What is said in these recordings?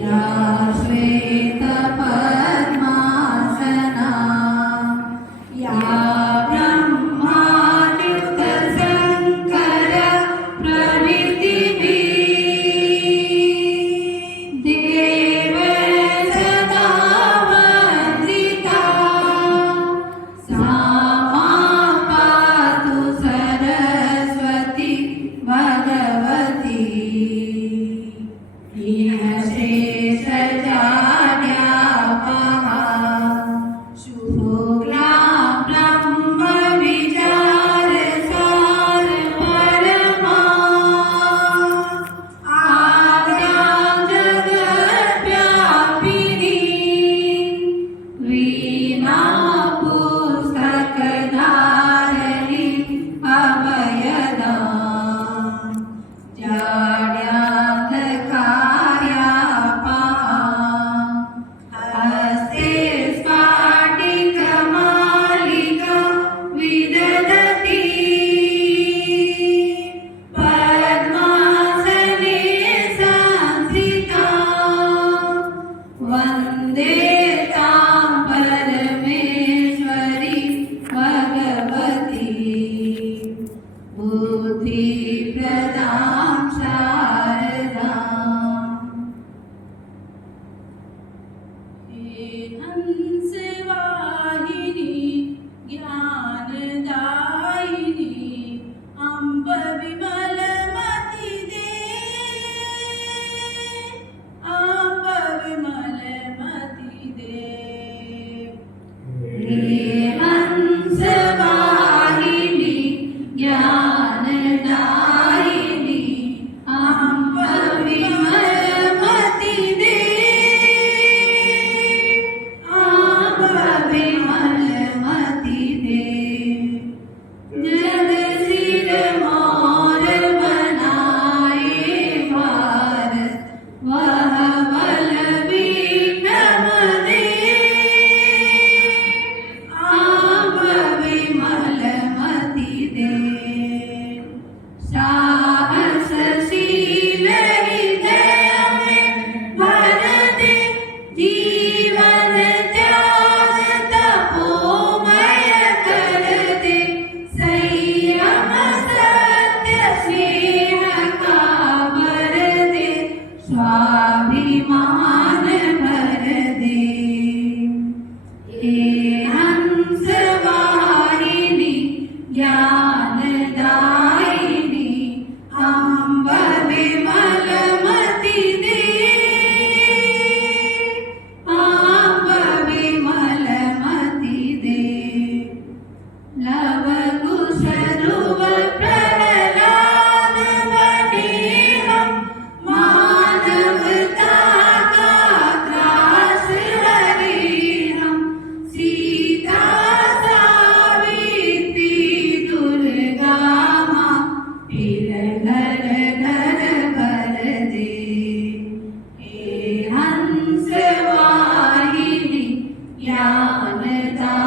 या श्वेत पद्मासना या ब्रह्माच्युत शंकर प्रभृतिभिः देव सदा वन्दिता सा मां पातु सरस्वती भगवती इह शेष जाड्यापहा शुभोग्रा ब्रह्म विचार सार परमा आद्या जगद्व्यापिनी वीणा पुस्तकधारिणी अभयदा हस्ते स्फाटिकमालिका विदधती पद्मासने संस्थिता वन्दे तां परमेश्वरी भगवती बुद्धिप्रदां शारदाम्। हे हंसवाहिनी ज्ञानदायिनी अम्ब विमलमति दे अम्ब विमलमति दे हे हंसवाहिनी ज्ञानदायिनी अम्ब विमलमति दे विमलमति दे जग सिर मोर बनाए भारत वह बल विक्रम दे आब विमलमति दे साहसशील हृदय में भर दे जीवन त्याग तपोमय कर दे संयम सत्य स्नेह का भर दे स्वाभिमान भर दे हे हंसवाहिनी ज्ञानदायिनी अम्ब विमलमति दे अम्ब विमलमति दे लव कुश ध्रुव प्रहलाद बने हम मानवता का त्रास हरे हम सीता सावित्री दुर्गा माँ फिर घर घर भर दे हे हंसवाहिनी ज्ञानदायिनी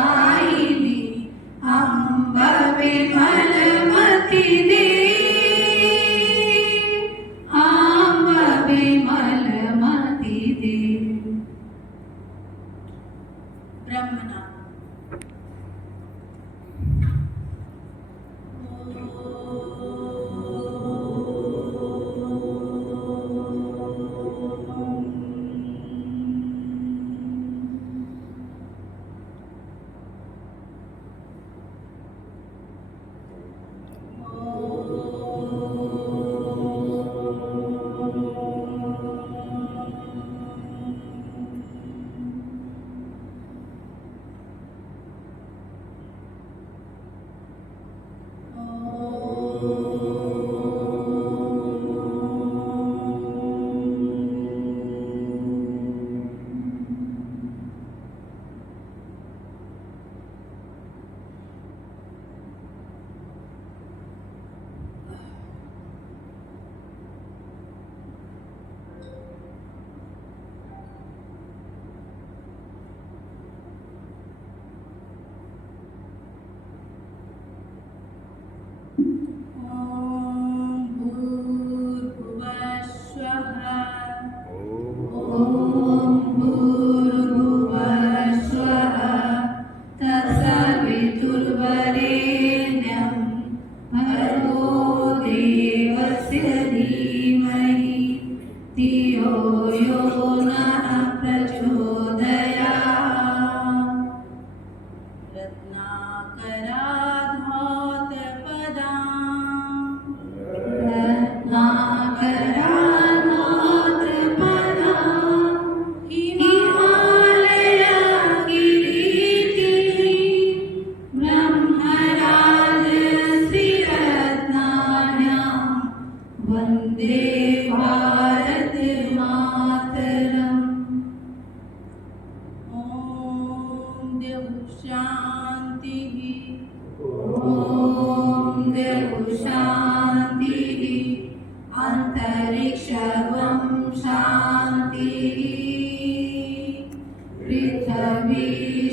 अम्ब विमलमति दे अम्ब विमलमति दे। ब्रह्मनाम ॐ भूर्भुवः स्वः तत्सवितुर्वरेण्यं भर्गो देवस्य धीमहि धियो यो नः प्रचोदयात्। वन्दे भारत मातरम्। ॐ देव शान्तिः। ॐ देव शान्तिः। अन्तरिक्षं शान्तिः। पृथिवी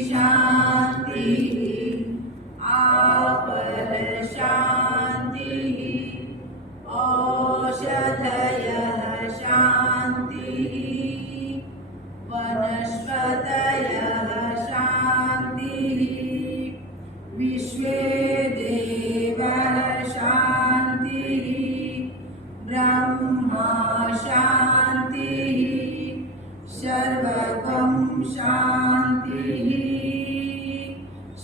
शान्तिः। आपः शान्तिः। औषधयः शान्तिः। वनस्पतयः शान्तिः। विश्वे देवः शान्तिः। ब्रह्मा शान्तिः। सर्वगं शान्तिः।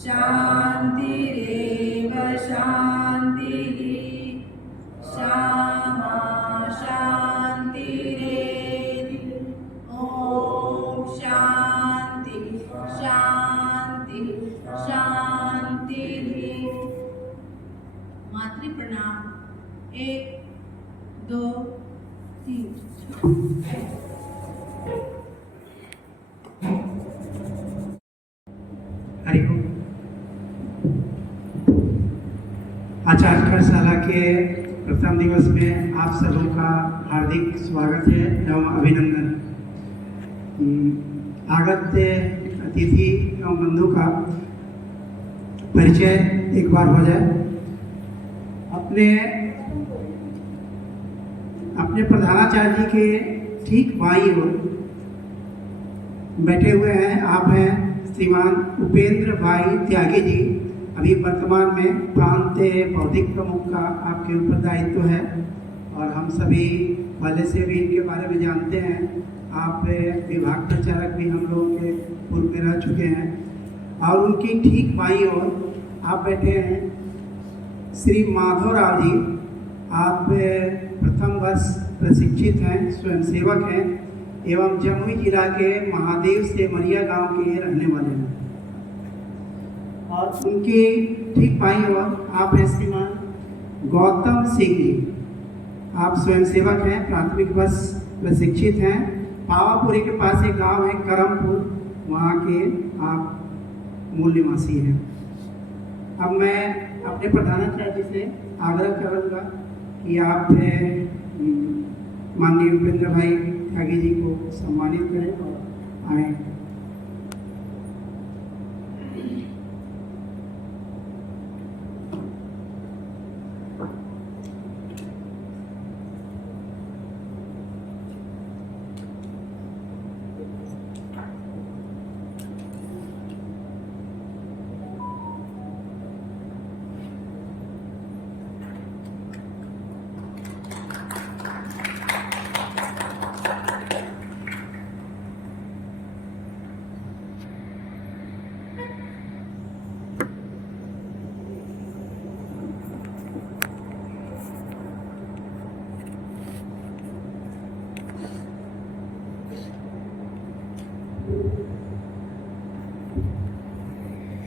शान्तिरेव शान्तिः। श्यामा शान्तिरेधि। ॐ शान्ति शान्ति शान्तिः। मातृ प्रणाम। 1 2 3। हरिओम। आचार्य पाठशाला के प्रथम दिवस में आप सबों का हार्दिक स्वागत है एवं अभिनंदन। आगत अतिथि एवं बंधु का परिचय एक बार हो जाए। अपने प्रधानाचार्य जी के ठीक बाईं ओर बैठे हुए हैं आप हैं श्रीमान उपेंद्र भाई त्यागी जी। अभी वर्तमान में प्रांत बौद्धिक प्रमुख का आपके ऊपर दायित्व है और हम सभी पहले से भी इनके बारे में जानते हैं। आप विभाग प्रचारक भी हम लोग के पूर्व में रह चुके हैं। और उनकी ठीक बाईं ओर आप बैठे हैं श्री माधवराव जी। आप प्रथम वर्ष प्रशिक्षित हैं, स्वयंसेवक हैं एवं जमुई जिला के महादेव से मरिया गांव के रहने वाले हैं। और उनके ठीक बाईं ओर आप हैं श्रीमान गौतम सिंह जी। आप स्वयंसेवक हैं, प्राथमिक वर्ष प्रशिक्षित हैं। पावापुरी के पास एक गांव है करमपुर, वहाँ के आप मूल निवासी हैं। अब मैं अपने प्रधानाचार्य जी से आग्रह करूँगा कि आप माननीय उपेंद्र भाई त्यागी जी को सम्मानित करें और आए।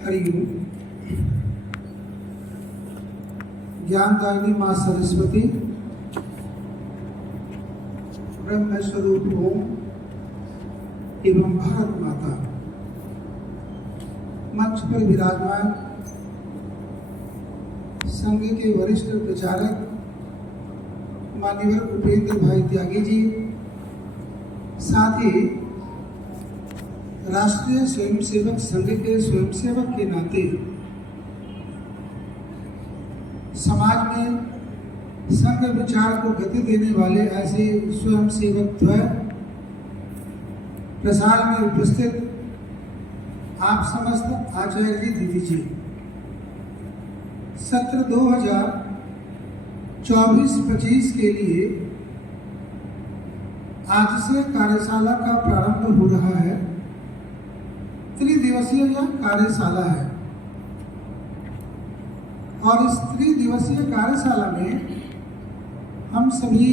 हरिओम। ज्ञानदायिनी माँ सरस्वती ब्रह्म स्वरूप ओम एवं भारत माता मंच पर विराजमान संघ के वरिष्ठ प्रचारक मान्यवर उपेंद्र भाई त्यागी जी, साथ ही राष्ट्रीय स्वयंसेवक संघ के स्वयंसेवक के नाते समाज में संघ विचार को गति देने वाले ऐसे स्वयं सेवकत्व प्रसार में उपस्थित आप समस्त आचार्य जी, दीदी जी, सत्र 2024-25 के लिए आज से कार्यशाला का प्रारंभ हो रहा है। त्रिदिवसीय यह कार्यशाला है और इस त्रिदिवसीय कार्यशाला में हम सभी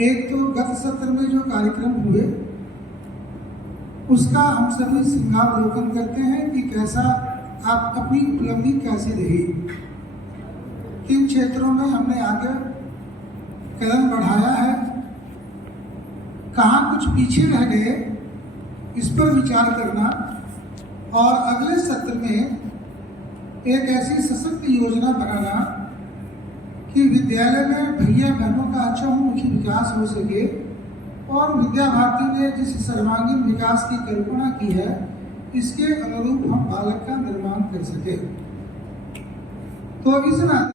एक तो गत सत्र में जो कार्यक्रम हुए उसका हम सभी सिंहावलोकन करते हैं कि कैसा आप अपनी उपलब्धि कैसे रही, किन क्षेत्रों में हमने आगे कदम बढ़ाया है, कहाँ कुछ पीछे रह गए, इस पर विचार करना और अगले सत्र में एक ऐसी सशक्त योजना बनाना कि विद्यालय में भैया बहनों का अच्छा मुखी विकास हो सके और विद्या भारती ने जिस सर्वांगीण विकास की कल्पना की है इसके अनुरूप हम बालक का निर्माण कर सके। तो इस नाते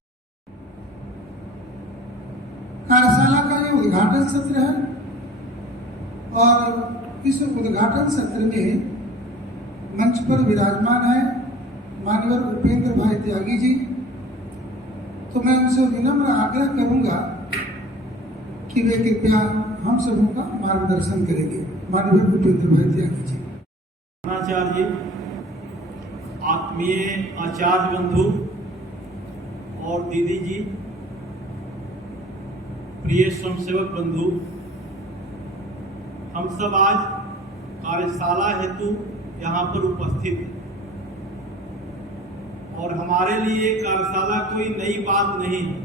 कार्यशाला का ये उद्घाटन सत्र है और इस उद्घाटन सत्र में मंच पर विराजमान है माननीय उपेंद्र भाई त्यागी जी। तो मैं उनसे विनम्र आग्रह करूंगा कि वे कृपया हम सबों का मार्गदर्शन करेंगे। माननीय उपेंद्र भाई त्यागी जी। आचार्य जी, आत्मीय आचार्य बंधु और दीदी जी, प्रिय स्वयंसेवक बंधु, हम सब आज कार्यशाला हेतु यहाँ पर उपस्थित हैं और हमारे लिए कार्यशाला कोई नई बात नहीं है।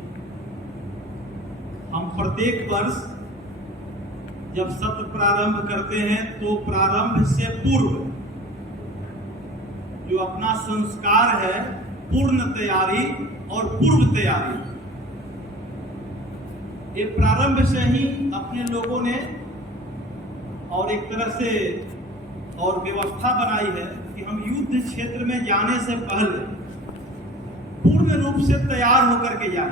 हम प्रत्येक वर्ष जब सत्र प्रारंभ करते हैं तो प्रारंभ से पूर्व जो अपना संस्कार है पूर्ण तैयारी और पूर्व तैयारी, ये प्रारंभ से ही अपने लोगों ने और एक तरह से और व्यवस्था बनाई है कि हम युद्ध क्षेत्र में जाने से पहले पूर्ण रूप से तैयार होकर के जाए,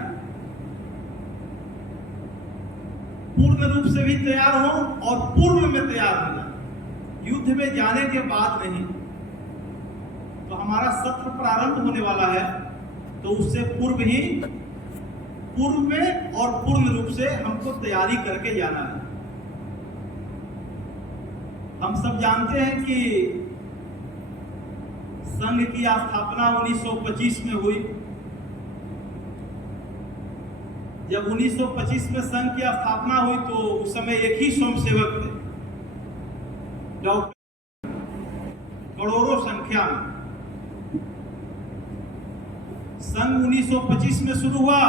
पूर्ण रूप से भी तैयार हो और पूर्व में तैयार हो जाए, युद्ध में जाने के बाद नहीं। तो हमारा सत्र प्रारंभ होने वाला है तो उससे पूर्व में और पूर्ण रूप से हमको तैयारी करके जाना है। हम सब जानते हैं कि संघ की स्थापना 1925 में हुई। जब 1925 में संघ की स्थापना हुई तो उस समय एक ही स्वयंसेवक थे, डॉक्टर, करोड़ों संख्या में। संघ 1925 में शुरू हुआ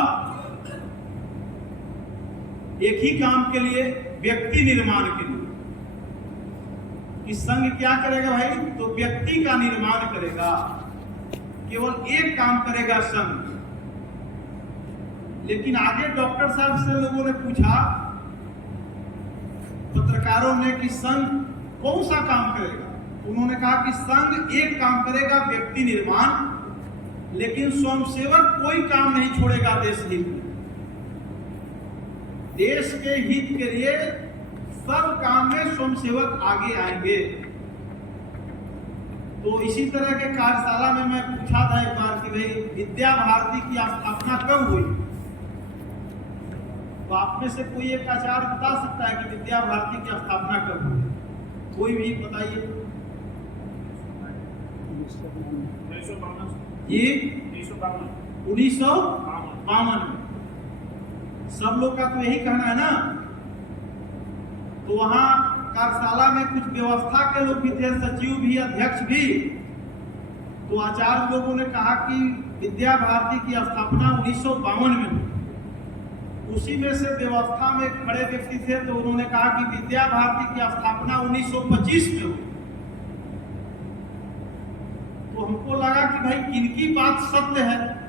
एक ही काम के लिए, व्यक्ति निर्माण के लिए। कि संघ क्या करेगा भाई? तो व्यक्ति का निर्माण करेगा, केवल एक काम करेगा संघ। लेकिन आगे डॉक्टर साहब से लोगों ने पूछा, पत्रकारों ने, कि संघ कौन सा काम करेगा? उन्होंने कहा कि संघ एक काम करेगा, व्यक्ति निर्माण, लेकिन स्वयंसेवक कोई काम नहीं छोड़ेगा देश हित में। देश के हित के लिए सब काम में स्वयंसेवक आगे आएंगे। तो इसी तरह के कार्यशाला में मैं पूछा था एक बार कि भाई विद्या भारती की स्थापना कब हुई? तो आप में से कोई एक आचार्य बता सकता है कि विद्या भारती की स्थापना कब हुई? कोई भी बताइए। ये 1952 में। सब लोग का तो यही कहना है ना। तो वहां कार्यशाला में कुछ व्यवस्था के लोग भी थे, सचिव भी, अध्यक्ष भी। तो आचार्य लोगों ने कहा कि विद्या भारती की स्थापना 1952 में हुई। उसी में से व्यवस्था में खड़े व्यक्ति थे तो उन्होंने कहा कि विद्या भारती की स्थापना 1925 में हुई। तो हमको लगा कि भाई किनकी बात सत्य है?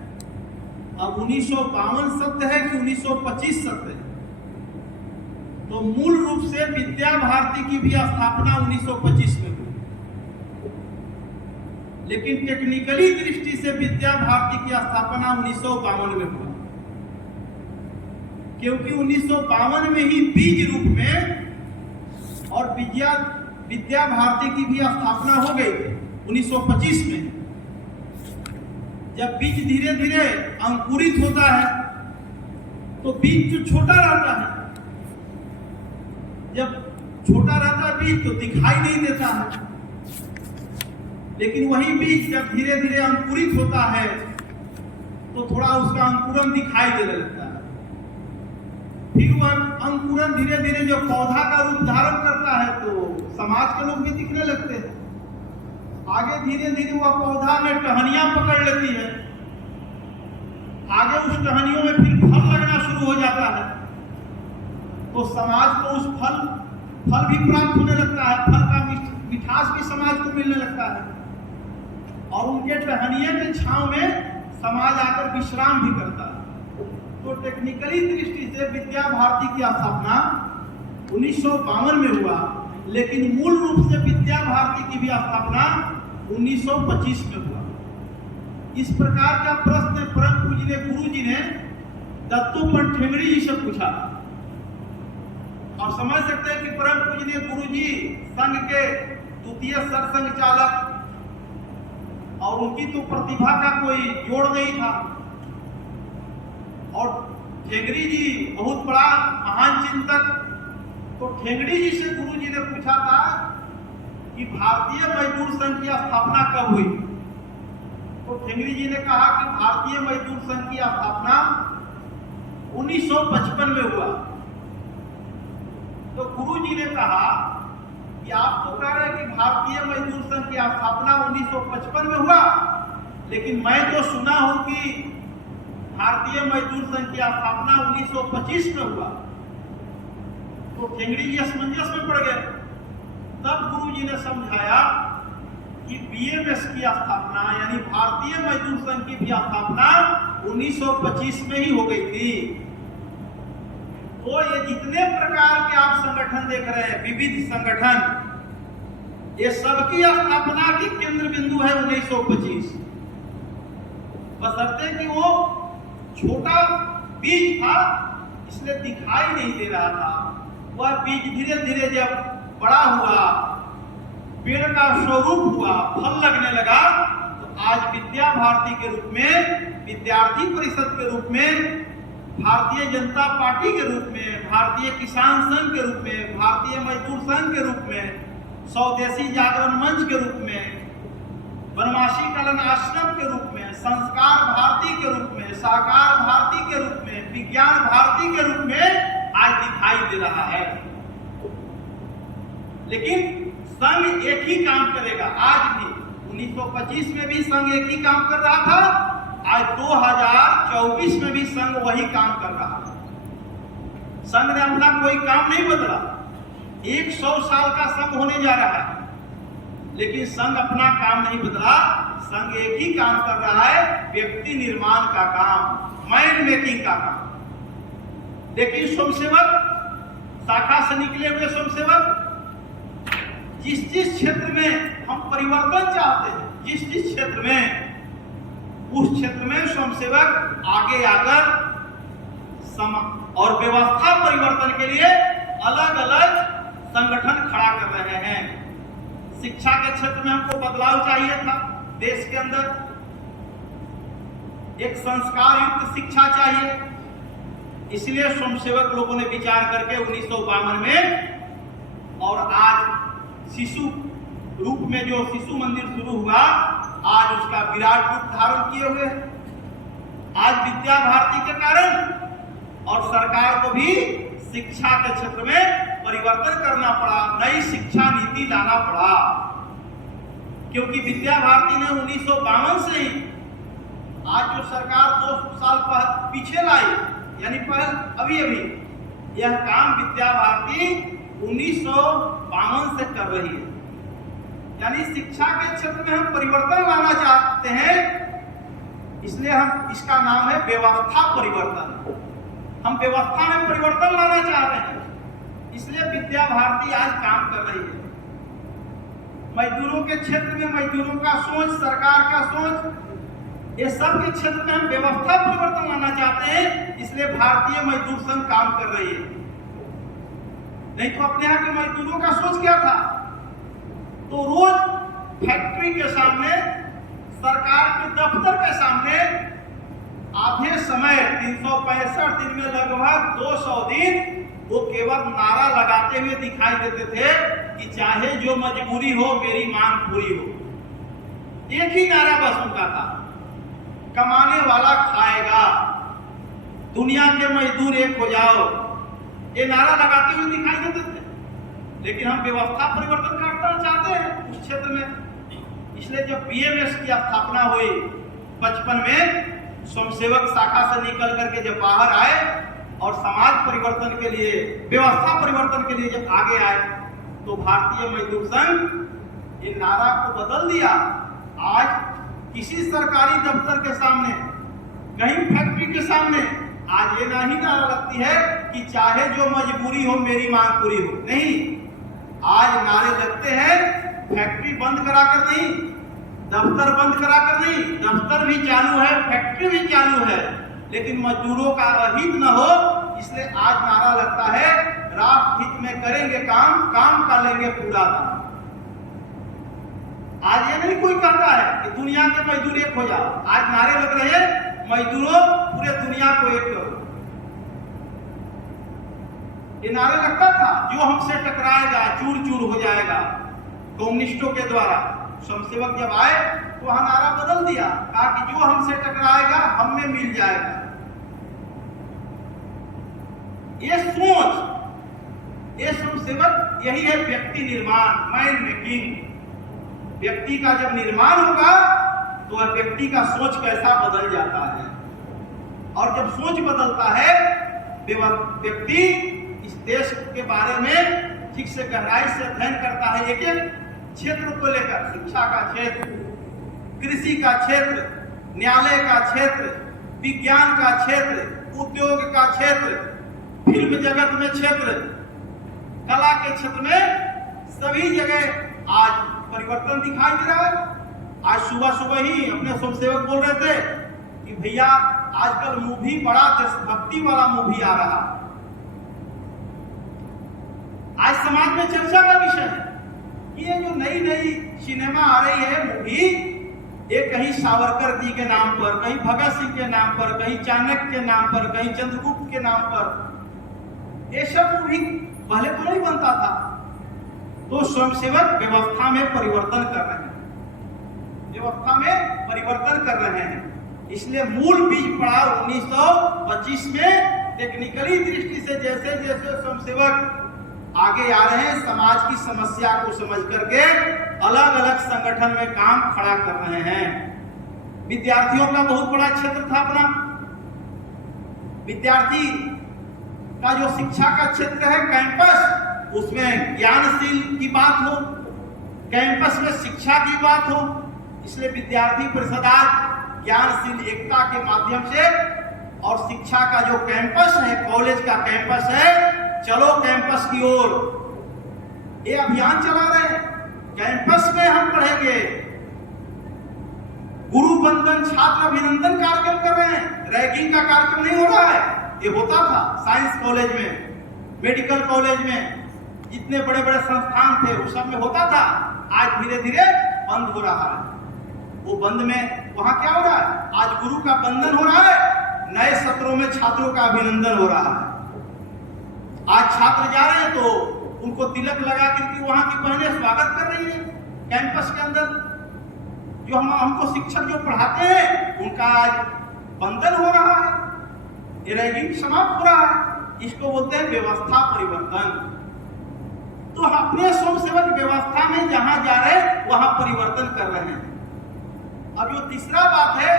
अब 1952 सत्य है कि 1925 सत्य है? तो मूल रूप से विद्या भारती की भी स्थापना 1925 में हुई, लेकिन टेक्निकली दृष्टि से विद्या भारती की स्थापना 1952 में हुई। क्योंकि 1952 में ही बीज रूप में और विद्या भारती की भी स्थापना हो गई 1925 में। जब बीज धीरे धीरे अंकुरित होता है तो बीज जो छोटा रहता है, जब छोटा रहता है बीज तो दिखाई नहीं देता है, लेकिन वही बीज जब धीरे धीरे अंकुरित होता है तो थोड़ा उसका अंकुरन दिखाई देने लगता है। फिर वह अंकुरन धीरे धीरे जो पौधा का रूप धारण करता है तो समाज के लोग भी दिखने लगते हैं। आगे धीरे धीरे वह पौधा में टहनियां पकड़ लेती है, आगे उस टहनियों में फिर फल लगना शुरू हो जाता है, तो समाज को उस फल भी प्राप्त होने लगता है, फल का मिठास भी समाज को मिलने लगता है, और उनके टहनिये के छांव में समाज आकर विश्राम भी करता है। तो टेक्निकली दृष्टि से विद्या भारती की स्थापना 1952 में हुआ, लेकिन मूल रूप से विद्या भारती की भी स्थापना 1925 में हुआ। इस प्रकार का प्रश्न परम पूज्य गुरु जी ने दत्तोपंत ठेंगड़ी जी से पूछा, और समझ सकते हैं कि परम पूज्य गुरु जी संघ के द्वितीय सरसंघ चालक, और उनकी तो प्रतिभा का कोई जोड़ नहीं था, और ठेंगड़ी जी बहुत बड़ा महान चिंतक। तो ठेंगड़ी जी से गुरु जी ने पूछा था कि भारतीय मजदूर संघ की स्थापना कब हुई। तो ठेंगड़ी जी ने कहा कि भारतीय मजदूर संघ की स्थापना 1955 में हुआ। तो गुरु जी ने कहा कि आप तो कह रहे हैं कि भारतीय मजदूर संघ की स्थापना 1955 में हुआ, लेकिन मैं तो सुना हूं कि भारतीय मजदूर संघ की स्थापना 1925 में हुआ। तो ठेंगड़ी जी असमंजस में पड़ गए। तब गुरु जी ने समझाया कि बीएमएस की स्थापना यानी भारतीय मजदूर संघ की भी स्थापना 1925 में ही हो गई थी। तो ये जितने प्रकार के आप संगठन देख रहे हैं, विविध संगठन, ये सबकी स्थापना की केंद्र बिंदु है 1925। बशर्ते कि वो छोटा बीज था, इसलिए दिखाई नहीं दे रहा था। वह बीज धीरे धीरे जब बड़ा हुआ, पेड़ का स्वरूप हुआ, फल लगने लगा, तो आज विद्या भारती के रूप में, विद्यार्थी परिषद के रूप में, भारतीय जनता पार्टी के रूप में, भारतीय किसान संघ के रूप में, भारतीय मजदूर संघ के रूप में, स्वदेशी जागरण मंच के रूप में, वनवासी कल्याण आश्रम के रूप में, संस्कार भारती के रूप में, साकार भारती के रूप में, विज्ञान भारती के रूप में आज दिखाई दे रहा है। लेकिन संघ एक ही काम करेगा। आज भी 1925 में भी संघ एक ही काम कर रहा था, आज 2024 में भी संघ वही काम कर रहा है। संघ ने अपना कोई काम नहीं बदला। 100 साल का संघ होने जा रहा है, लेकिन संघ अपना काम नहीं बदला। संघ एक ही काम कर रहा है, व्यक्ति निर्माण का काम, माइंड मेकिंग का काम। लेकिन स्वयंसेवक, शाखा से निकले हुए स्वयंसेवक, जिस क्षेत्र में हम परिवर्तन चाहते हैं, जिस क्षेत्र में, उस क्षेत्र में स्वयंसेवक आगे आकर और व्यवस्था परिवर्तन के लिए अलग अलग संगठन खड़ा कर रहे हैं। शिक्षा के क्षेत्र में हमको बदलाव चाहिए था, देश के अंदर एक संस्कार युक्त शिक्षा चाहिए, इसलिए स्वयंसेवक लोगों ने विचार करके 1952 में, और आज शिशु रूप में जो शिशु मंदिर शुरू हुआ, आज उसका विराट रूप धारण किए हुए। आज विद्या भारती के कारण और सरकार को भी शिक्षा के क्षेत्र में परिवर्तन करना पड़ा, नई शिक्षा नीति लाना पड़ा, क्योंकि विद्या भारती ने 1952 से ही, आज जो सरकार 2 साल पीछे लाई, यानी अभी यह काम विद्या भारती 1952 से कर रही है। यानी शिक्षा के क्षेत्र में हम परिवर्तन लाना चाहते हैं, इसलिए हम, इसका नाम है व्यवस्था परिवर्तन। हम व्यवस्था में परिवर्तन लाना चाह रहे हैं, इसलिए विद्या भारती आज काम कर रही है। मजदूरों के क्षेत्र में मजदूरों का सोच, सरकार का सोच, ये सब के क्षेत्र में हम व्यवस्था परिवर्तन लाना चाहते हैं, इसलिए भारतीय मजदूर संघ काम कर रही है। नहीं तो अपने यहाँ के मजदूरों का सोच क्या था? तो रोज फैक्ट्री के सामने, सरकार के दफ्तर के सामने आधे समय 365 दिन में लगभग 200 दिन वो केवल नारा लगाते हुए दिखाई देते थे कि चाहे जो मजबूरी हो मेरी मांग पूरी हो। एक ही नारा बस उनका था, कमाने वाला खाएगा, दुनिया के मजदूर एक हो जाओ। ये नारा लगाते हुए दिखाई देते थे। लेकिन हम व्यवस्था परिवर्तन करना चाहते हैं उस क्षेत्र में। इसलिए जब बीएमएस की स्थापना हुई 55 में, स्वयंसेवक शाखा से निकल करके जब बाहर आए और समाज परिवर्तन के लिए, व्यवस्था परिवर्तन के लिए जब आगे आए, तो भारतीय मजदूर संघ ये नारा को बदल दिया। आज किसी सरकारी दफ्तर के सामने, कहीं फैक्ट्री के सामने आज ये नहीं नारा लगती है कि चाहे जो मजबूरी हो मेरी मांग पूरी हो। नहीं, आज नारे लगते हैं फैक्ट्री बंद कराकर नहीं, दफ्तर बंद कराकर नहीं, दफ्तर भी चालू है, फैक्ट्री भी चालू है, लेकिन मजदूरों का अहित न हो, इसलिए आज नारा लगता है राष्ट्र हित में करेंगे काम, काम का लेंगे पूरा दाम। आज ये नहीं कोई कहता है कि दुनिया के मजदूर एक हो जाओ। आज नारे लग रहे हैं मजदूरों पूरे दुनिया को एक करो। ये नारे लगता था जो हमसे टकराएगा चूर चूर हो जाएगा, कम्युनिस्टों के द्वारा। स्वयंसेवक जब आए तो वहां नारा बदल दिया, कहा कि जो हमसे टकराएगा हम में मिल जाएगा। ये सोच, ये स्वयंसेवक, यही है व्यक्ति निर्माण, माइंड मेकिंग। व्यक्ति का जब निर्माण होगा तो वह व्यक्ति का सोच कैसा बदल जाता है, और जब सोच बदलता है व्यक्ति इस देश के बारे में ठीक से गहराई से अध्ययन करता है। एक एक क्षेत्र को लेकर, शिक्षा का क्षेत्र, कृषि का क्षेत्र, न्यायालय का क्षेत्र, विज्ञान का क्षेत्र, उद्योग का क्षेत्र, फिल्म जगत में क्षेत्र, कला के क्षेत्र में, सभी जगह आज परिवर्तन दिखाई दे रहा है। आज सुबह सुबह ही अपने स्वयंसेवक बोल रहे थे कि भैया आजकल मूवी बड़ा देशभक्ति वाला मूवी आ रहा। आज समाज में चर्चा का विषय है कि ये जो नई नई सिनेमा आ रही है मूवी, ये कहीं सावरकर जी के नाम पर, कहीं भगत सिंह के नाम पर, कहीं चाणक्य के नाम पर, कहीं चंद्रगुप्त के नाम पर, ये सब मूवी पहले तो नहीं बनता था। तो स्वयंसेवक व्यवस्था में परिवर्तन कर रहे हैं, व्यवस्था में परिवर्तन कर रहे हैं। इसलिए मूल बीज पड़ा 1925 में। टेक्निकली दृष्टि से जैसे जैसे स्वयंसेवक आगे आ रहे हैं, समाज की समस्या को समझ करके अलग अलग संगठन में काम खड़ा कर रहे हैं। विद्यार्थियों का बहुत बड़ा क्षेत्र था अपना। विद्यार्थी का जो शिक्षा का क्षेत्र है कैंपस, उसमें ज्ञानशील की बात हो, कैंपस में शिक्षा की बात हो। इसलिए विद्यार्थी परिषद आज ज्ञानशील एकता के माध्यम से, और शिक्षा का जो कैंपस है, कॉलेज का कैंपस है, चलो कैंपस की ओर, ये अभियान चला रहे हैं। कैंपस में हम पढ़ेंगे, गुरु बंधन छात्र अभिनंदन कार्यक्रम कर रहे हैं। रैगिंग का कार्यक्रम नहीं हो रहा है, ये होता था साइंस कॉलेज में, मेडिकल कॉलेज में, जितने बड़े बड़े संस्थान थे उस सब में होता था। आज धीरे धीरे बंद हो रहा है। वो बंद में वहां क्या हो रहा है? आज गुरु का बंधन हो रहा है, नए सत्रों में छात्रों का अभिनंदन हो रहा है। आज छात्र जा रहे हैं तो उनको तिलक लगा करके वहां की बहनें स्वागत कर रही है कैंपस के अंदर। जो हमको शिक्षक जो पढ़ाते हैं उनका आज बंधन हो रहा है, ये रैगिंग समाप्त हो रहा है। इसको बोलते हैं व्यवस्था परिवर्तन। तो अपने स्वयंसेवक व्यवस्था में जहां जा रहे हैं वहां परिवर्तन कर रहे हैं। अब जो तीसरा बात है,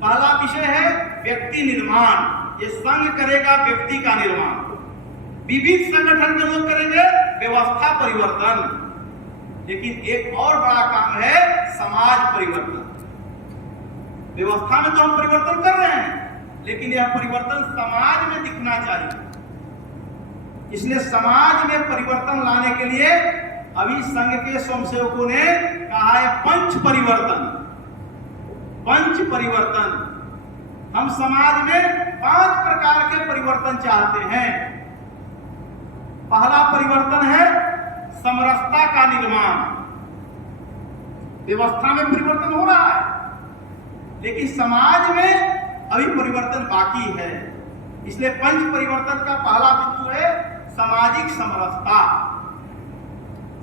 पहला विषय है व्यक्ति निर्माण। ये संघ करेगा व्यक्ति का निर्माण, विविध संगठन के लोग करेंगे व्यवस्था परिवर्तन। लेकिन एक और बड़ा काम है समाज परिवर्तन। व्यवस्था में तो हम परिवर्तन कर रहे हैं, लेकिन यह परिवर्तन समाज में दिखना चाहिए। इसलिए समाज में परिवर्तन लाने के लिए अभी संघ के स्वयंसेवकों ने कहा है पंच परिवर्तन। पंच परिवर्तन। हम समाज में 5 प्रकार के परिवर्तन चाहते हैं। पहला परिवर्तन है समरसता का निर्माण। व्यवस्था में परिवर्तन हो रहा है, लेकिन समाज में अभी परिवर्तन बाकी है। इसलिए पंच परिवर्तन का पहला बिंदु है सामाजिक समरसता।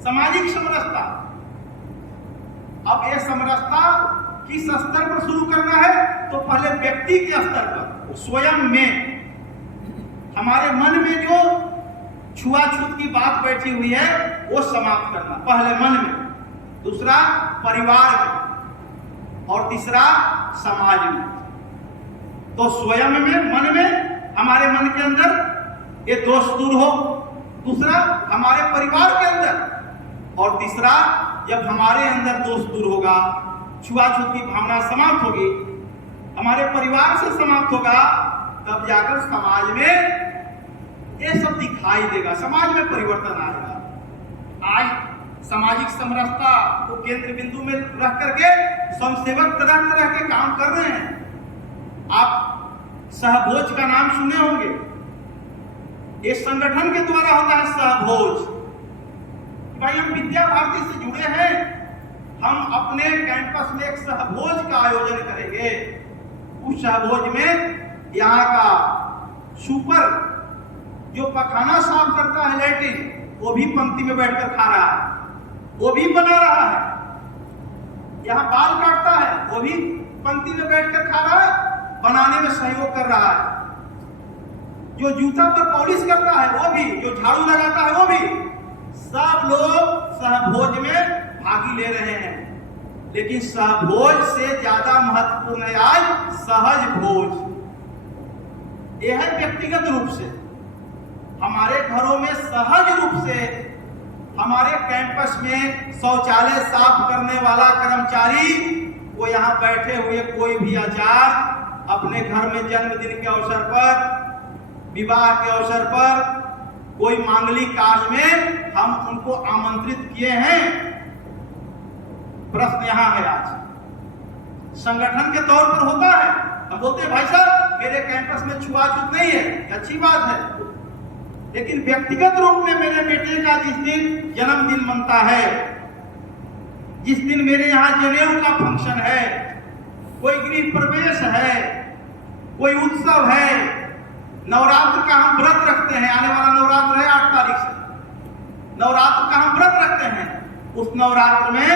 सामाजिक समरसता, अब यह समरसता किस स्तर पर शुरू करना है? तो पहले व्यक्ति के स्तर पर, स्वयं में, हमारे मन में जो छुआछूत की बात बैठी हुई है वो समाप्त करना, पहले मन में, दूसरा परिवार में, और तीसरा समाज में। तो स्वयं में, मन में, हमारे मन के अंदर ये दोष दूर हो, दूसरा हमारे परिवार के अंदर, और तीसरा जब हमारे अंदर दोष दूर होगा, छुआछूत की भावना समाप्त होगी, हमारे परिवार से समाप्त होगा, तब जाकर समाज में ये सब दिखाई देगा, समाज में परिवर्तन आएगा। आज सामाजिक समरसता को केंद्र बिंदु में रख करके स्वयंसेवक तरह तरह के काम कर रहे हैं। आप सहभोज का नाम सुने होंगे, ये संगठन के द्वारा होता है सहभोज। भाई हम विद्या भारती से जुड़े हैं, हम अपने कैंपस में एक सहभोज का आयोजन करेंगे। उस सहभोज में यहाँ का सुपर जो पखाना साफ करता है, लैट्रिन, वो भी पंक्ति में बैठकर खा रहा है, वो भी बना रहा है। यहाँ बाल काटता है, वो भी पंक्ति में बैठकर खा रहा है, बनाने में सहयोग कर रहा है। जो जूता पर पॉलिश करता है वो भी, जो झाड़ू लगाता है वो भी, सब लोग सहभोज में भागी ले रहे हैं। लेकिन सहभोज से ज्यादा महत्वपूर्ण है आज सहज भोज। यह है व्यक्तिगत रूप से, हमारे घरों में सहज रूप से, हमारे कैंपस में शौचालय साफ करने वाला कर्मचारी, वो यहाँ बैठे हुए कोई भी आचार्य अपने घर में जन्मदिन के अवसर पर, विवाह के अवसर पर, कोई मांगलिक कार्य में हम उनको आमंत्रित किए हैं। प्रश्न यहां है, आज संगठन के तौर पर होता है, हम बोलते हैं भाई साहब मेरे कैंपस में छुआछूत नहीं है, अच्छी बात है, लेकिन व्यक्तिगत रूप में मेरे बेटे का जिस दिन जन्मदिन मनता है, जिस दिन मेरे यहाँ जनेऊ का फंक्शन है, कोई गृह प्रवेश है, कोई उत्सव है, नवरात्र का हम व्रत रखते हैं, आने वाला नवरात्र है 8 तारीख से, नवरात्र का हम व्रत रखते हैं। उस नवरात्र में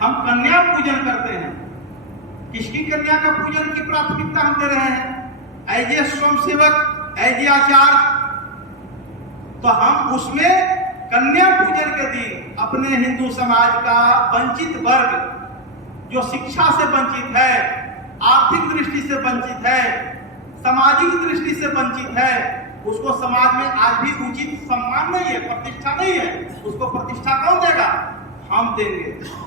हम कन्या पूजन करते हैं। किसकी कन्या का पूजन की प्राथमिकता हम दे रहे हैं? एज ए स्वयंसेवक, एज ए आचार्य। तो हम उसमें कन्या पूजन के दिन अपने हिंदू समाज का वंचित वर्ग, जो शिक्षा से वंचित है, आर्थिक दृष्टि से वंचित है, सामाजिक दृष्टि से वंचित है, उसको समाज में आज भी उचित सम्मान नहीं है, प्रतिष्ठा नहीं है, उसको प्रतिष्ठा कौन देगा? हम देंगे,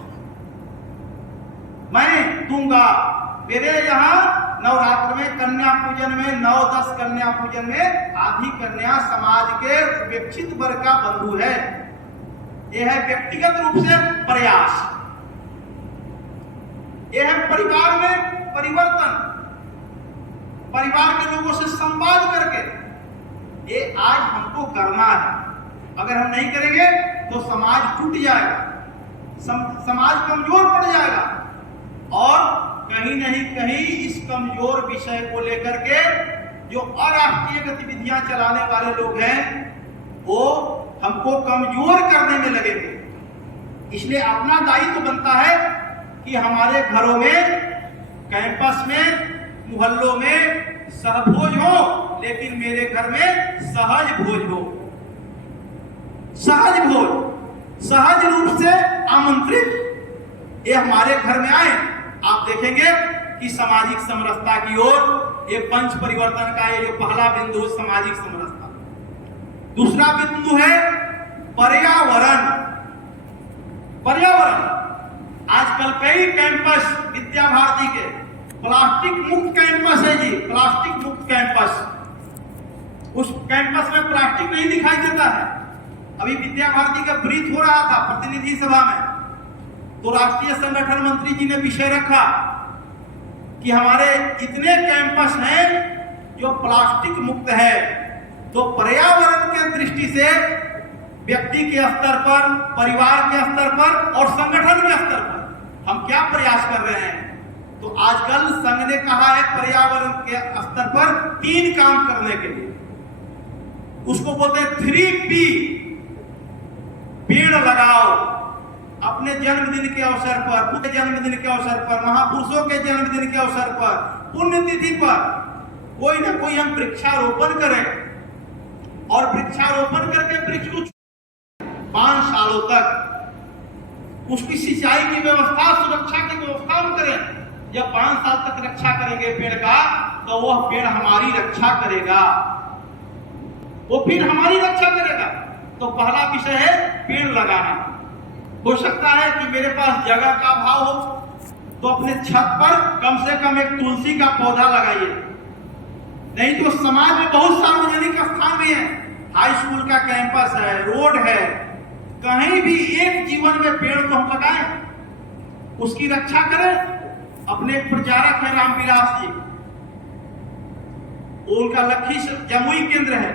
मैं दूंगा। मेरे यहाँ नवरात्र में कन्या पूजन में 9-10 कन्या पूजन में आधी कन्या समाज के उपेक्षित वर्ग का बंधु है। यह है व्यक्तिगत रूप से प्रयास, यह है परिवार में परिवर्तन, परिवार के लोगों से संवाद करके, ये आज हमको करना है। अगर हम नहीं करेंगे तो समाज टूट जाएगा, समाज कमजोर पड़ जाएगा, और कहीं नहीं कहीं इस कमजोर विषय को लेकर के जो अराष्ट्रीय गतिविधियां चलाने वाले लोग हैं, वो हमको कमजोर करने में लगेंगे। इसलिए अपना दायित्व बनता है कि हमारे घरों में, कैंपस में, मोहल्लों में सहभोज हो, लेकिन मेरे घर में सहज भोज हो। सहज भोज, सहज रूप से आमंत्रित ये हमारे घर में आए। आप देखेंगे कि सामाजिक समरसता की ओर ये पंच परिवर्तन का ये जो पहला बिंदु सामाजिक समरसता। दूसरा बिंदु है पर्यावरण। पर्यावरण, आजकल कई कैंपस विद्या भारती के प्लास्टिक मुक्त कैंपस है जी, प्लास्टिक मुक्त कैंपस। उस कैंपस में प्लास्टिक नहीं दिखाई देता है। अभी विद्या भारती का ब्रीफ हो रहा था प्रतिनिधि सभा में, तो राष्ट्रीय संगठन मंत्री जी ने विषय रखा कि हमारे इतने कैंपस हैं जो प्लास्टिक मुक्त है, तो पर्यावरण के दृष्टि से व्यक्ति के स्तर पर, परिवार के स्तर पर और संगठन के स्तर पर हम क्या प्रयास कर रहे हैं। तो आजकल संघ ने कहा है पर्यावरण के स्तर पर 3 काम करने के लिए, उसको बोलते हैं 3P। पेड़ लगाओ। अपने जन्मदिन के अवसर पर, पूरे जन्मदिन के अवसर पर, महापुरुषों के जन्मदिन के अवसर पर, पुण्यतिथि पर कोई ना कोई हम वृक्षारोपण करें, और वृक्षारोपण करके वृक्ष को 5 सालों तक उसकी सिंचाई की व्यवस्था, सुरक्षा की व्यवस्था हम करें। जब 5 साल तक रक्षा करेंगे पेड़ का, तो वह पेड़ हमारी रक्षा करेगा, वो पेड़ हमारी रक्षा करेगा। तो पहला विषय है पेड़ लगाना। हो सकता है कि मेरे पास जगह का अभाव हो, तो अपने छत पर कम से कम एक तुलसी का पौधा लगाइए। नहीं तो समाज में बहुत सार्वजनिक स्थान भी है, हाई स्कूल का कैंपस है, रोड है, कहीं भी एक जीवन में पेड़ को हम लगाएं, उसकी रक्षा करें। अपने एक प्रचारक है रामविलास जी, उनका लखी जमुई केंद्र है,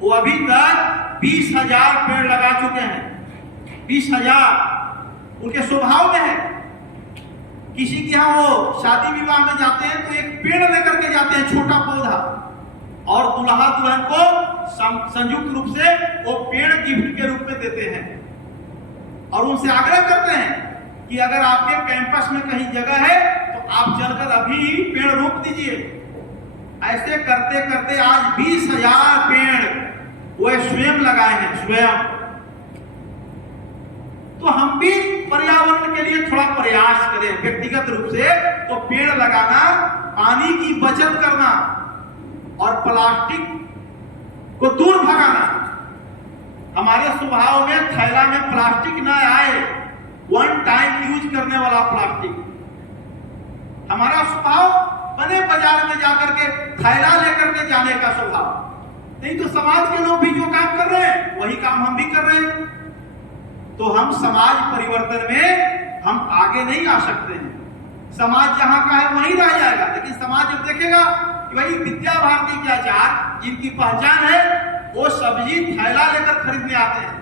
वो अभी तक 20,000 पेड़ लगा चुके हैं। 20,000 उनके स्वभाव में है। किसी के यहाँ वो शादी विवाह में जाते हैं तो एक पेड़ लेकर के जाते हैं, छोटा पौधा, और दुल्हा दुल्हन को संयुक्त रूप से वो पेड़ गिफ्ट के रूप में देते हैं, और उनसे आग्रह करते हैं कि अगर आपके कैंपस में कहीं जगह है तो आप चलकर अभी ही पेड़ रोप दीजिए। ऐसे करते करते आज 20,000 पेड़ वो स्वयं लगाए हैं, स्वयं। तो हम भी पर्यावरण के लिए थोड़ा प्रयास करें व्यक्तिगत रूप से। तो पेड़ लगाना, पानी की बचत करना, और प्लास्टिक को दूर भगाना। हमारे स्वभाव में थैला में प्लास्टिक न आए, 1 टाइम यूज करने वाला प्लास्टिक। हमारा स्वभाव बने बाजार में जाकर के थैला लेकर के जाने का स्वभाव। नहीं तो समाज के लोग भी जो काम कर रहे हैं वही काम हम भी कर रहे हैं। तो हम समाज परिवर्तन में हम आगे नहीं आ सकते हैं। समाज जहां का है वहीं रह जाएगा। लेकिन समाज जब देखेगा कि भाई विद्या भारती के आचार्य जिनकी पहचान है, वो सब्जी थैला लेकर खरीदने आते हैं,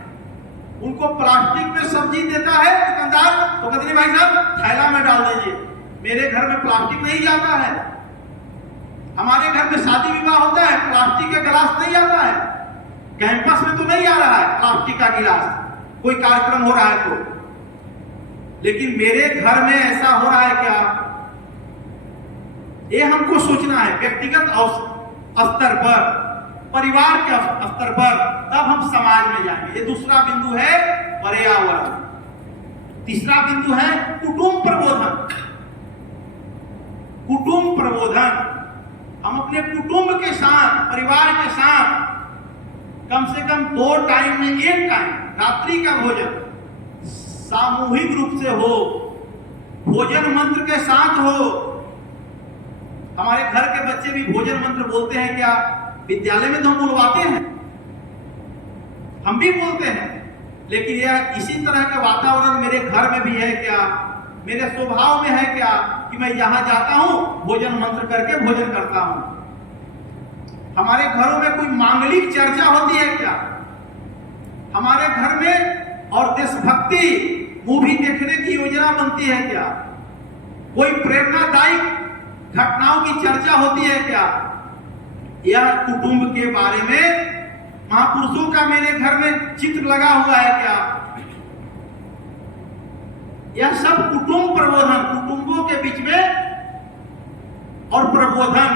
उनको प्लास्टिक में सब्जी देता है दुकानदार, तो कहते हैं भाई साहब थैला में डाल दीजिए, मेरे घर में प्लास्टिक नहीं जाता है। हमारे घर में शादी विवाह होता है, प्लास्टिक का गिलास नहीं आता है। कैंपस में तो नहीं आ रहा है प्लास्टिक का गिलास, कोई कार्यक्रम हो रहा है तो। लेकिन मेरे घर में ऐसा हो रहा है क्या, ये हमको सोचना है व्यक्तिगत स्तर पर, परिवार के स्तर पर, तब हम समाज में जाएंगे। ये दूसरा बिंदु है पर्यावरण। तीसरा बिंदु है कुटुंब प्रबोधन। कुटुंब प्रबोधन, हम अपने कुटुंब के साथ, परिवार के साथ कम से कम 2 टाइम में 1 टाइम रात्रि का भोजन सामूहिक रूप से हो, भोजन मंत्र के साथ हो। हमारे घर के बच्चे भी भोजन मंत्र बोलते हैं क्या? विद्यालय में तो हम बुलवाते हैं, हम भी बोलते हैं, लेकिन यह इसी तरह का वातावरण मेरे घर में भी है क्या, मेरे स्वभाव में है क्या कि मैं यहां जाता हूं भोजन मंत्र करके भोजन करता हूं? हमारे घरों में कोई मांगलिक चर्चा होती है क्या? हमारे घर में और देशभक्ति मूवी देखने की योजना बनती है क्या? कोई प्रेरणादायी घटनाओं की चर्चा होती है क्या? यह कुटुंब के बारे में, महापुरुषों का मेरे घर में चित्र लगा हुआ है क्या? यह सब कुटुंब प्रबोधन, कुटुंबों के बीच में और प्रबोधन।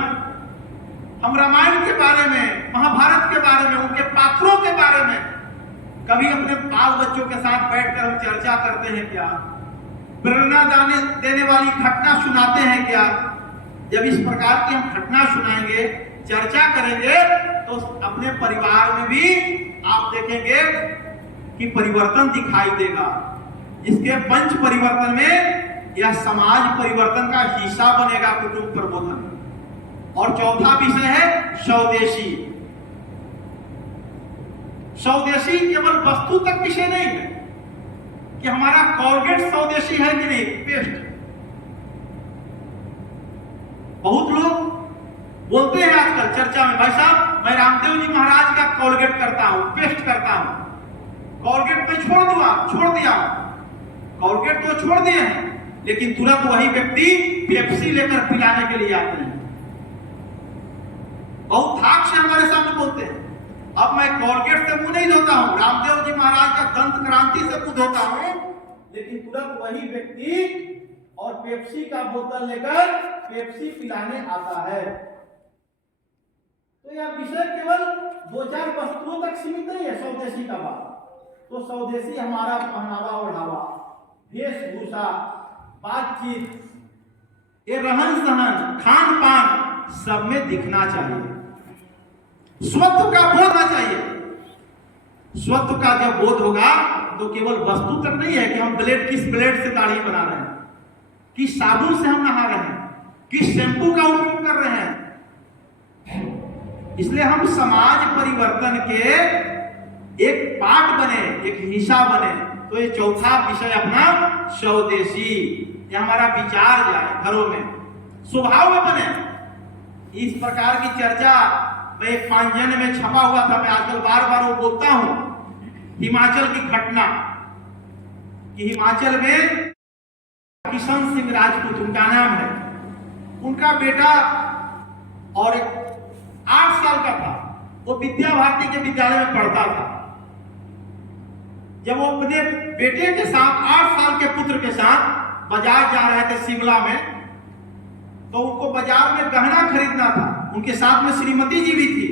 हम रामायण के बारे में, महाभारत के बारे में, उनके पात्रों के बारे में कभी अपने बाल बच्चों के साथ बैठकर हम चर्चा करते हैं क्या? प्रेरणा देने वाली घटना सुनाते हैं क्या? जब इस प्रकार की हम घटना सुनाएंगे, चर्चा करेंगे, तो अपने परिवार में भी आप देखेंगे कि परिवर्तन दिखाई देगा। इसके पंच परिवर्तन में यह समाज परिवर्तन का हिस्सा बनेगा कुटुंब प्रबोधन। और चौथा विषय है स्वदेशी। स्वदेशी केवल वस्तु तक विषय नहीं है कि हमारा कॉलगेट स्वदेशी है कि नहीं, पेस्ट। बहुत लोग बोलते हैं आजकल चर्चा में, भाई साहब मैं रामदेव जी महाराज का कोलगेट करता हूं, पेस्ट करता हूं, कोलगेट में छोड़ दिया कोलगेट तो छोड़ दिए हैं, लेकिन तुरंत वही व्यक्ति पेप्सी लेकर पिलाने के लिए आते हैं। बहुत थाक से हमारे सामने बोलते हैं, अब मैं कोलगेट से मुंह नहीं धोता हूं, रामदेव जी महाराज का दंत क्रांति से मुंह धोता हूं, लेकिन तुरंत वही व्यक्ति और पेप्सी का बोतल लेकर पेप्सी पिलाने आता है। तो यह विषय केवल 2-4 वस्तुओं तक सीमित नहीं है स्वदेशी का बात। तो स्वदेशी हमारा पहनावा ओढ़ावा, वेशभूषा, बातचीत, ये रहन सहन, खान पान सब में दिखना चाहिए। स्वत्व का बोध होना चाहिए। स्वत्व का जब बोध होगा तो केवल वस्तु तक नहीं है कि हम किस ब्लेड से दाढ़ी बना रहे हैं, किस साबुन से हम नहा रहे हैं, किस शैम्पू का उपयोग कर रहे हैं। इसलिए हम समाज परिवर्तन के एक पार्ट बने, एक हिस्सा बने। तो ये चौथा विषय अपना स्वदेशी, ये हमारा विचार जाए घरों में, स्वभाव में बने। इस प्रकार की चर्चा मैं एक पांजन में छपा हुआ था, मैं आजकल बार बार वो बोलता हूं, हिमाचल की घटना कि हिमाचल में किशन सिंह राजपूत उनका नाम है, उनका बेटा और 8 साल का था, वो विद्या भारती के विद्यालय में पढ़ता था। जब वो अपने बेटे के साथ 8 साल के पुत्र के साथ बाजार जा रहे थे शिमला में, तो उनको बाजार में गहना खरीदना था। उनके साथ में श्रीमती जी भी थी,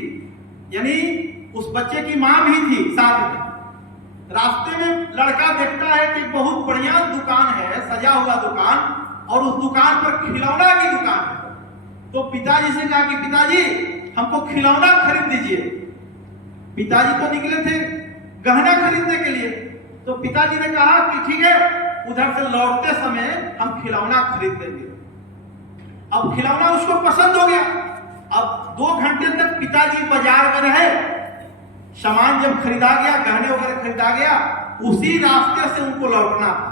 यानी उस बच्चे की मां भी थी साथ में। रास्ते में लड़का देखता है कि बहुत बढ़िया दुकान है, सजा हुआ दुकान, और उस दुकान पर खिलौना की दुकान है। तो पिताजी से कहा कि पिताजी हमको खिलौना खरीद दीजिए। पिताजी तो निकले थे गहना खरीदने के लिए, तो पिताजी ने कहा कि ठीक है, उधर से लौटते समय हम खिलौना खरीद देंगे। अब खिलौना उसको पसंद हो गया। अब 2 घंटे तक पिताजी बाजार में रहे, सामान जब खरीदा गया, गहने वगैरह खरीदा गया, उसी रास्ते से उनको लौटना था।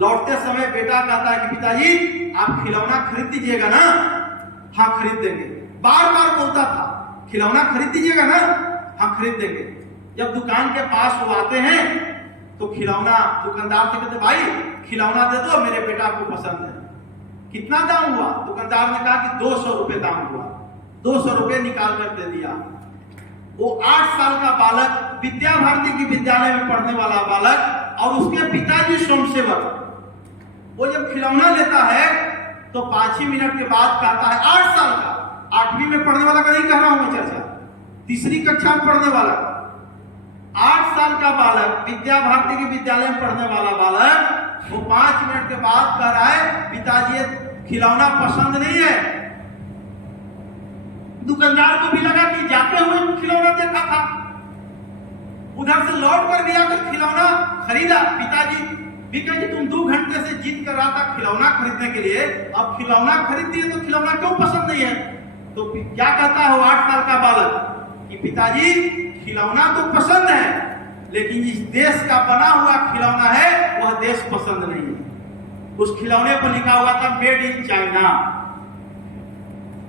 लौटते समय बेटा कहता है कि पिताजी आप खिलौना खरीद दीजिएगा ना? हाँ खरीद देंगे। बार बार बोलता था खिलौना खरीद दीजिएगा ना? हाँ खरीद देंगे। जब दुकान के पास वो आते हैं तो खिलौना, दुकानदार से कहते भाई खिलौना दे दो, मेरे बेटा को पसंद है। कितना दाम हुआ? दुकानदार ने कहा कि 200 रुपए दाम हुआ। 200 रुपए निकाल कर दे दिया। वो 8 साल का बालक, विद्या भारती की विद्यालय में पढ़ने वाला बालक, और उसके पिताजी स्वयंसेवक, वो जब खिलौना लेता है तो 5 ही मिनट के बाद कहता है, 8 साल का, 8वीं में पढ़ने वाला का नहीं कह रहा हूं मैं चर्चा, 3री कक्षा में पढ़ने वाला, 8 साल का बालक, विद्या भारती के विद्यालय में पढ़ने वाला बालक, वो 5 मिनट के बाद कह रहा है पिताजी खिलौना पसंद नहीं है। दुकानदार को भी लगा कि जाते हुए खिलौना देखा था, उधर से लौट कर भी आकर खिलौना खरीदा। पिताजी भी कहे तुम 2 घंटे से जिद कर रहा था खिलौना खरीदने के लिए, अब खिलौना खरीद दिए तो खिलौना क्यों पसंद नहीं है? तो क्या कहता है वो 8 साल का बालक कि पिताजी खिलौना तो पसंद है, लेकिन इस देश का बना हुआ खिलौना है वह देश पसंद नहीं है। उस खिलौने पर लिखा हुआ था मेड इन चाइना।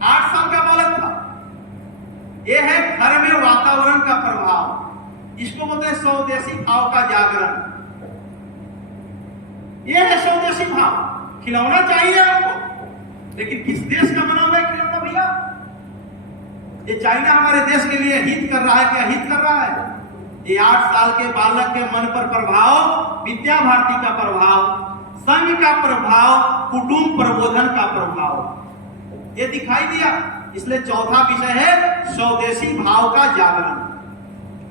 8 साल का बालक था। यह है घर में वातावरण का प्रभाव, इसको बोलते हैं स्वदेशी भाव का जागरण। यह है स्वदेशी भाव। खिलौना चाहिए आपको, लेकिन किस देश का बना हुआ है खिलौना भैया? ये चाइना हमारे देश के लिए हित कर रहा है क्या हित कर रहा है? ये 8 साल के बालक के मन पर प्रभाव, विद्या भारती का प्रभाव, संघ का प्रभाव, कुटुंब प्रबोधन का प्रभाव, ये दिखाई दिया। इसलिए चौथा विषय है स्वदेशी भाव का जागरण।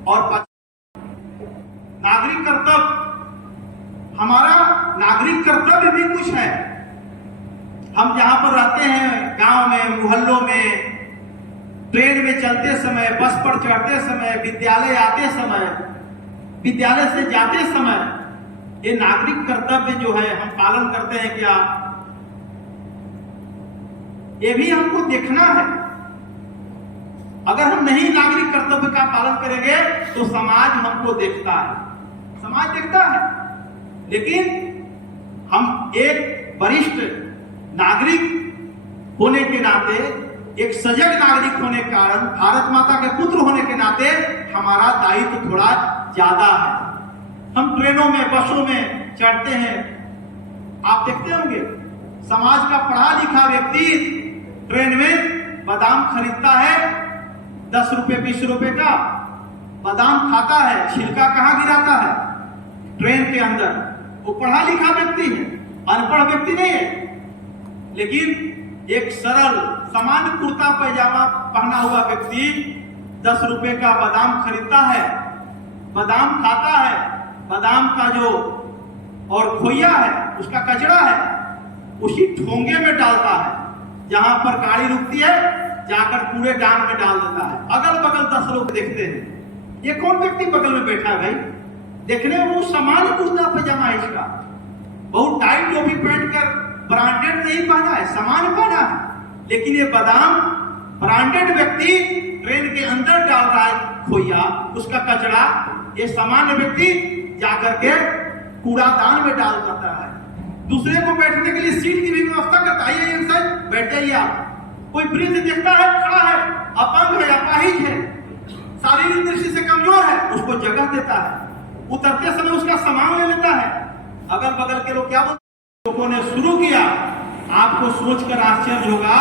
और नागरिक कर्तव्य, हमारा नागरिक कर्तव्य भी कुछ है। हम जहां पर रहते हैं, गांव में, मोहल्लों में, ट्रेन में चलते समय, बस पर चढ़ते समय, विद्यालय आते समय, विद्यालय से जाते समय, ये नागरिक कर्तव्य जो है हम पालन करते हैं क्या? ये भी हमको देखना है। अगर हम नहीं नागरिक कर्तव्य का पालन करेंगे तो समाज हमको देखता है, समाज देखता है। लेकिन हम एक वरिष्ठ नागरिक होने के नाते, एक सजग नागरिक होने के कारण, भारत माता के पुत्र होने के नाते हमारा दायित्व थोड़ा ज्यादा है। हम ट्रेनों में, बसों में चढ़ते हैं, आप देखते होंगे समाज का पढ़ा लिखा व्यक्ति ट्रेन में बादाम खरीदता है 10 रुपए 20 रुपए का, बादाम खाता है, छिलका कहाँ गिराता है? ट्रेन के अंदर। वो पढ़ा लिखा व्यक्ति है, अनपढ़ व्यक्ति नहीं है। लेकिन एक सरल सामान्य कुर्ता पैजामा पहना हुआ व्यक्ति 10 रुपए का बादाम खरीदता है, बादाम खाता है, बादाम का जो और खोया है, उसका कचरा है, उसी ठोंगे में डालता है। जहां पर गाड़ी रुकती है जाकर पूरे डांग में डाल देता है। अगल बगल 10 लोग देखते हैं, ये कौन व्यक्ति बगल में बैठा है भाई? देखने में वो सामान्य कुर्ता पैजामा है, इसका बहुत टाइट टोपी पहन कर ब्रांडेड नहीं पहना है, सामान्य पहना है। लेकिन ये बादाम ब्रांडेड व्यक्ति ट्रेन के अंदर डाल रहा है खोया, उसका कचरा, ये सामान्य व्यक्ति जाकर के कूड़ादान में डाल देता है। दूसरे को बैठने के लिए सीट की भी व्यवस्था करता है, आइए सर बैठ जाइए आप। कोई वृद्ध देखता है, खड़ा है, अपंग है, अपाहिज है, शारीरिक दृष्टि से कमजोर है, उसको जगह देता है, उतरते समय उसका सामान ले लेता है। अगल बगल के लोग क्या बोलते, लोगों ने शुरू किया, आपको सोचकर आश्चर्य होगा